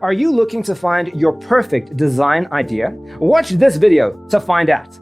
Are you looking to find your perfect design idea? Watch this video to find out.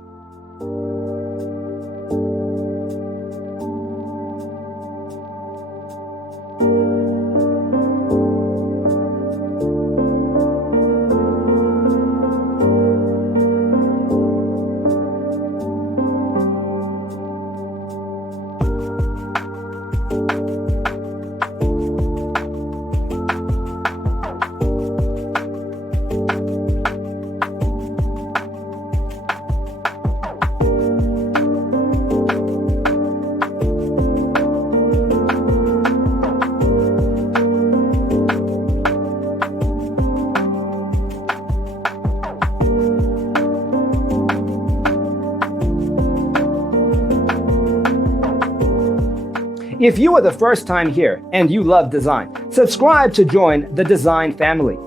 If you are the first time here and you love design, subscribe to join the design family.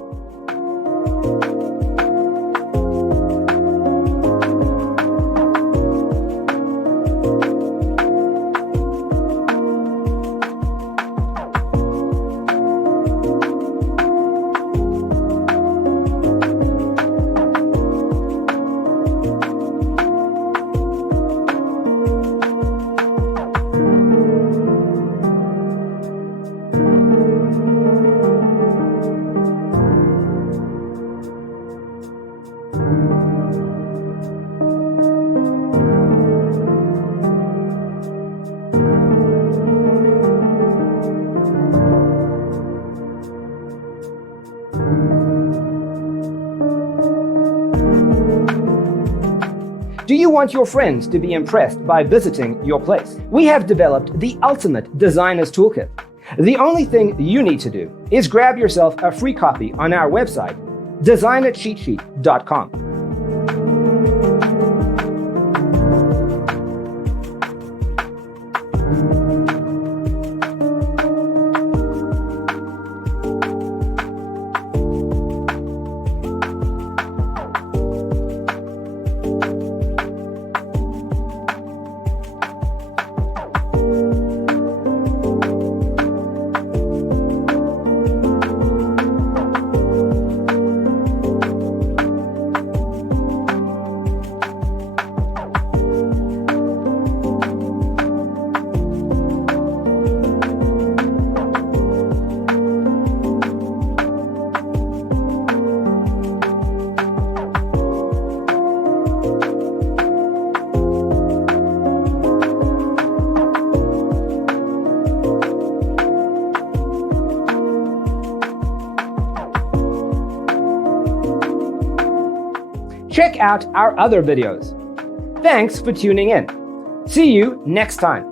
Do you want your friends to be impressed by visiting your place? We have developed the ultimate designer's toolkit. The only thing you need to do is grab yourself a free copy on our website, designercheatsheet.com. Check out our other videos. Thanks for tuning in. See you next time.